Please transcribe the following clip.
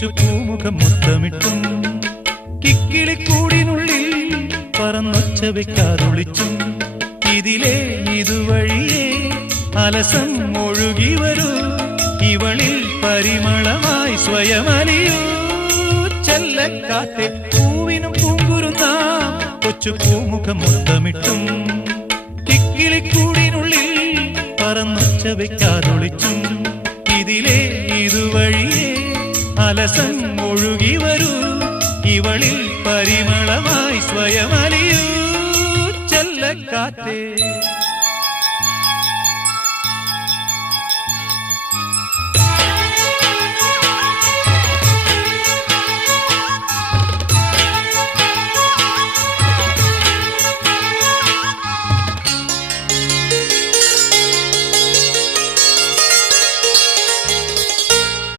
കൊച്ചു പൂമുഖം മുത്തമിട്ടും കിക്കിളിക്കൂടിനുള്ളിൽ പറന്നൊച്ച വെക്കാതൊളിച്ചും ഇതിലേ ഇതുവഴിയേ അലസം ഒഴുകി വരൂ ഇവളിൽ പരിമളമായി സ്വയമലിയൂ ചെല്ലക്കാറ്റെ പൂവിനും പൂങ്കുരുന്നാം കൊച്ചു പൂമുഖം മുത്തമിട്ടും കിക്കിളിക്കൂടിനുള്ളിൽ പറന്നൊച്ച വെക്കാതൊളിച്ചും ഇതിലേ ഇതുവഴിയേ അലസം ഒഴുകി വരൂ ഇവളിൽ പരിമളമായി സ്വയമലിയൂ ചെല്ലക്കാറ്റേ